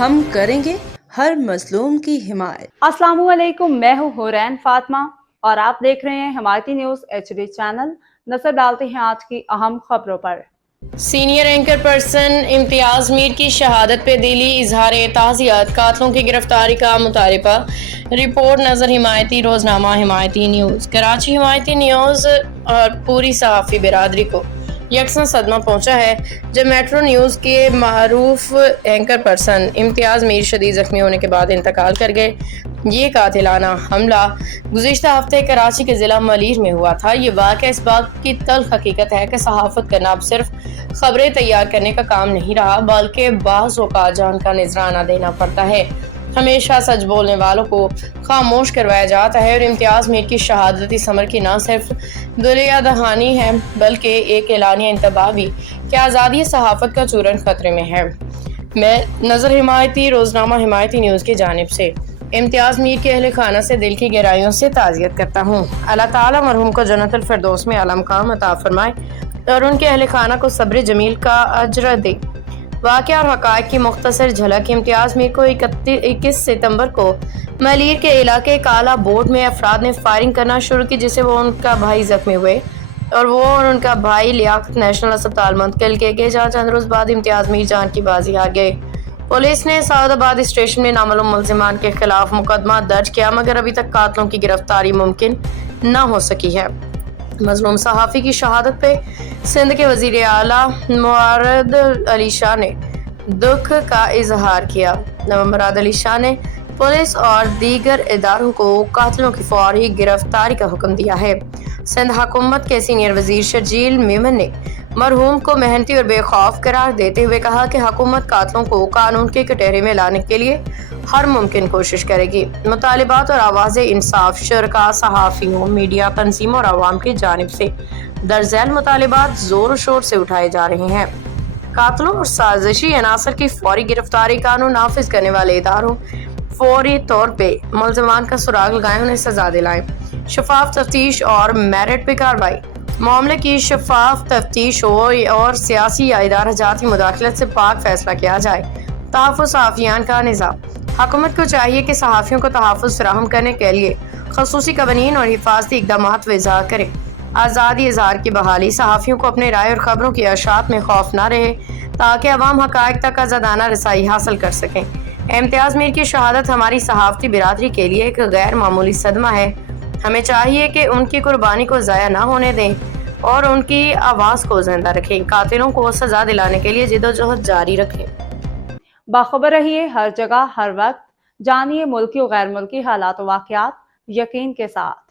ہم کریں گے ہر مظلوم کی حمایت۔ السلام علیکم، میں ہوں حورین فاطمہ اور آپ دیکھ رہے ہیں حمایتی نیوز HD چینل۔ نظر ڈالتے ہیں آج کی اہم خبروں پر۔ سینئر اینکر پرسن امتیاز میر کی شہادت پہ دلی اظہار تعزیت، قاتلوں کی گرفتاری کا مطالبہ۔ رپورٹ نظر حمایتی روزنامہ حمایتی نیوز۔ کراچی حمایتی نیوز اور پوری صحافی برادری کو یکساں صدمہ پہنچا ہے جب میٹرو نیوز کے معروف اینکر پرسن امتیاز میر شدید زخمی ہونے کے بعد انتقال کر گئے۔ یہ قاتلانہ حملہ گزشتہ ہفتے کراچی کے ضلع ملیر میں ہوا تھا۔ یہ واقعہ اس بات کی تلخ حقیقت ہے کہ صحافت کرنا اب صرف خبریں تیار کرنے کا کام نہیں رہا، بلکہ بعض اوقات جان کا نذرانہ دینا پڑتا ہے۔ ہمیشہ سچ بولنے والوں کو خاموش کروایا جاتا ہے اور امتیاز میر کی شہادت اس امر کی نہ صرف دلیہ دہانی ہے بلکہ ایک اعلانیہ انتباہ بھی کہ آزادی صحافت کا چورن خطرے میں ہے۔ میں نظر حمایتی روزنامہ حمایتی نیوز کی جانب سے امتیاز میر کے اہل خانہ سے دل کی گہرائیوں سے تعزیت کرتا ہوں۔ اللہ تعالیٰ مرحوم کو جنت الفردوس میں اعلی مقام عطا فرمائے اور ان کے اہل خانہ کو صبر جمیل کا اجر دے۔ واقعہ اور حقائق کی مختصر جھلک۔ امتیاز میر کو 21 ستمبر کو ملیر کے علاقے کالا بورڈ میں افراد نے فائرنگ کرنا شروع کی، جس سے وہ ان کا بھائی زخمی ہوئے اور وہ اور ان کا بھائی لیاقت نیشنل اسپتال منتقل کیے گئے، جہاں چند روز بعد امتیاز میر جان کی بازی ہار گئے۔ پولیس نے سعود آباد اسٹیشن میں نامعلوم ملزمان کے خلاف مقدمہ درج کیا، مگر ابھی تک قاتلوں کی گرفتاری ممکن نہ ہو سکی ہے۔ مظلوم صحافی کی شہادت پہ سندھ کے وزیر اعلیٰ مراد علی شاہ نے دکھ کا اظہار کیا۔ مراد علی شاہ نے پولیس اور دیگر اداروں کو قاتلوں کی فوری گرفتاری کا حکم دیا ہے۔ سندھ حکومت کے سینئر وزیر شرجیل میمن نے مرحوم کو محنتی اور بے خوف قرار دیتے ہوئے کہا کہ حکومت قاتلوں کو قانون کے کٹہرے میں لانے کے لیے ہر ممکن کوشش کرے گی۔ مطالبات اور آواز انصاف شرکاء، صحافیوں، میڈیا تنظیموں اور عوام کی جانب سے درج ذیل مطالبات زور و شور سے اٹھائے جا رہے ہیں۔ قاتلوں اور سازشی عناصر کی فوری گرفتاری، قانون نافذ کرنے والے اداروں فوری طور پہ ملزمان کا سراغ لگائیں، انہیں سزا دلائیں، شفاف تفتیش اور میرٹ پہ کارروائی۔ معاملے کی شفاف تفتیش ہو اور سیاسی یا ادارہ جاتی مداخلت سے پاک فیصلہ کیا جائے۔ تحفظ صحافیان کا نظام۔ حکومت کو چاہیے کہ صحافیوں کو تحفظ فراہم کرنے کے لیے خصوصی قوانین اور حفاظتی اقدامات وضع کرے۔ آزادی اظہار کی بحالی۔ صحافیوں کو اپنے رائے اور خبروں کی اشاعت میں خوف نہ رہے تاکہ عوام حقائق تک آزادانہ رسائی حاصل کر سکیں۔ امتیاز میر کی شہادت ہماری صحافتی برادری کے لیے ایک غیر معمولی صدمہ ہے۔ ہمیں چاہیے کہ ان کی قربانی کو ضائع نہ ہونے دیں اور ان کی آواز کو زندہ رکھیں۔ قاتلوں کو سزا دلانے کے لیے جدوجہد جاری رکھیں۔ باخبر رہیے ہر جگہ ہر وقت، جانیے ملکی و غیر ملکی حالات و واقعات یقین کے ساتھ۔